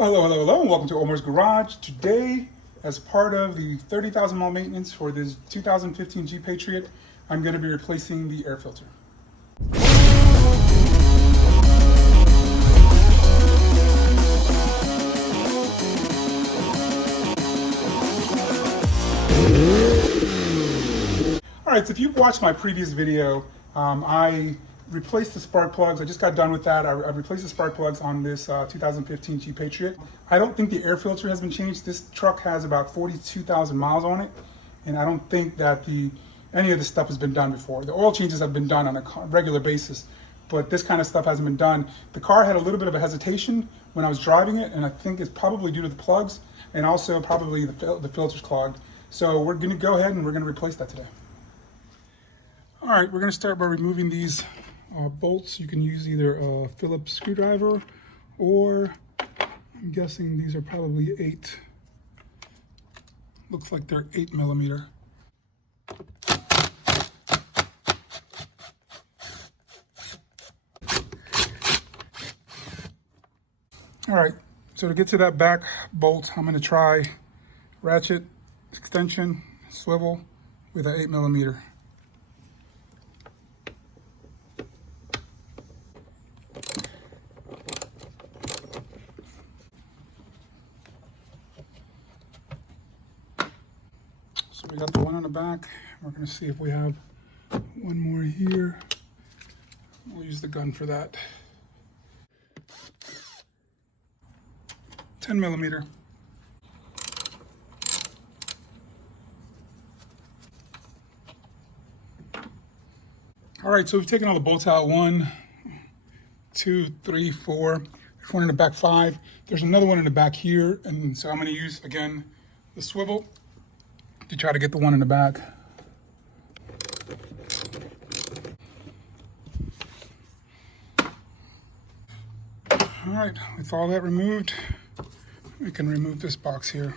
Hello, and welcome to Omar's Garage. Today, as part of the 30,000 mile maintenance for this 2015 Jeep Patriot, I'm going to be replacing the air filter. Alright, so if you've watched my previous video, I replaced the spark plugs. I just got done with that. I replaced the spark plugs on this 2015 Jeep Patriot. I don't think the air filter has been changed. This truck has about 42,000 miles on it, and I don't think that any of this stuff has been done before. The oil changes have been done on a regular basis, but this kind of stuff hasn't been done. The car had a little bit of a hesitation when I was driving it, and I think it's probably due to the plugs, and also probably the filter's clogged. So we're going to go ahead and we're going to replace that today. All right, we're going to start by removing these bolts. You can use either a Phillips screwdriver, or I'm guessing these are probably 8. Looks like they're 8mm. All right, so to get to that back bolt, I'm going to try ratchet, extension, swivel with an 8mm. So we got the one on the back. We're going to see if we have one more here. We'll use the gun for that. 10mm. All right, so we've taken all the bolts out. 1, 2, 3, 4. There's one in the back, 5. There's another one in the back here, and so I'm going to use again the swivel to try to get the one in the back. All right, with all that removed, we can remove this box here.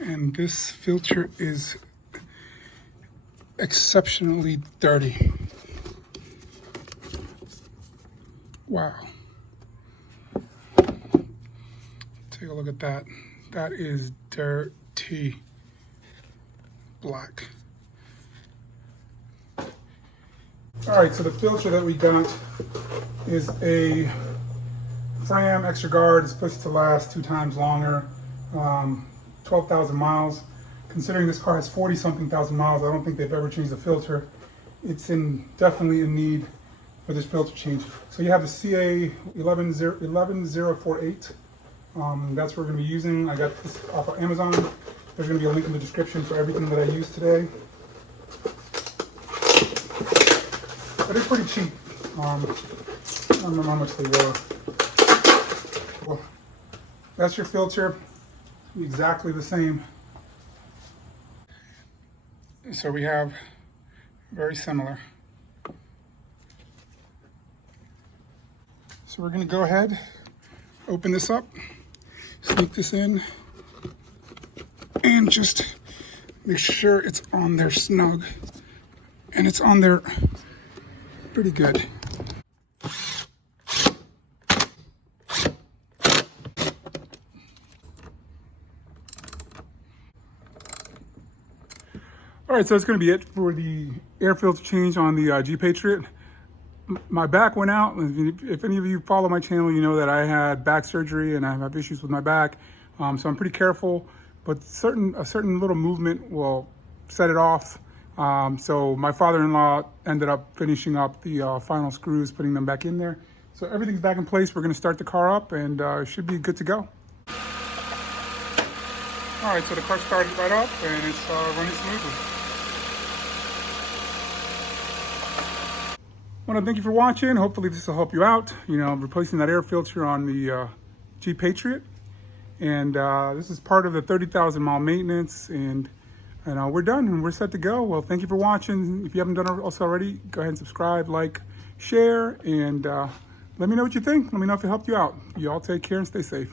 And this filter is exceptionally dirty. Wow. Take a look at that. That is dirty black. All right, so the filter that we got is a FRAM extra guard. It's supposed to last 2 times longer, 12,000 miles. Considering this car has 40-something thousand miles, I don't think they've ever changed the filter. It's definitely in need for this filter change. So you have the CA 11048. That's what we're going to be using. I got this off of Amazon. There's going to be a link in the description for everything that I used today. But it's pretty cheap. I don't remember how much they were. Well, that's your filter. Exactly the same. So we have very similar. So we're going to go ahead, open this up, sneak this in, and just make sure it's on there snug. And it's on there pretty good. All right, so that's going to be it for the air filter change on the Jeep Patriot. My back went out. If any of you follow my channel, you know that I had back surgery and I have issues with my back. So I'm pretty careful, but a certain little movement will set it off. So my father-in-law ended up finishing up the final screws, putting them back in there. So everything's back in place. We're going to start the car up, and it should be good to go. All right, so the car started right up, and it's running smoothly. I want to thank you for watching. Hopefully this will help you out. You know, replacing that air filter on the Jeep Patriot. And this is part of the 30,000 mile maintenance, and we're done and we're set to go. Well, thank you for watching. If you haven't done it already, go ahead and subscribe, like, share, and let me know what you think. Let me know if it helped you out. You all take care and stay safe.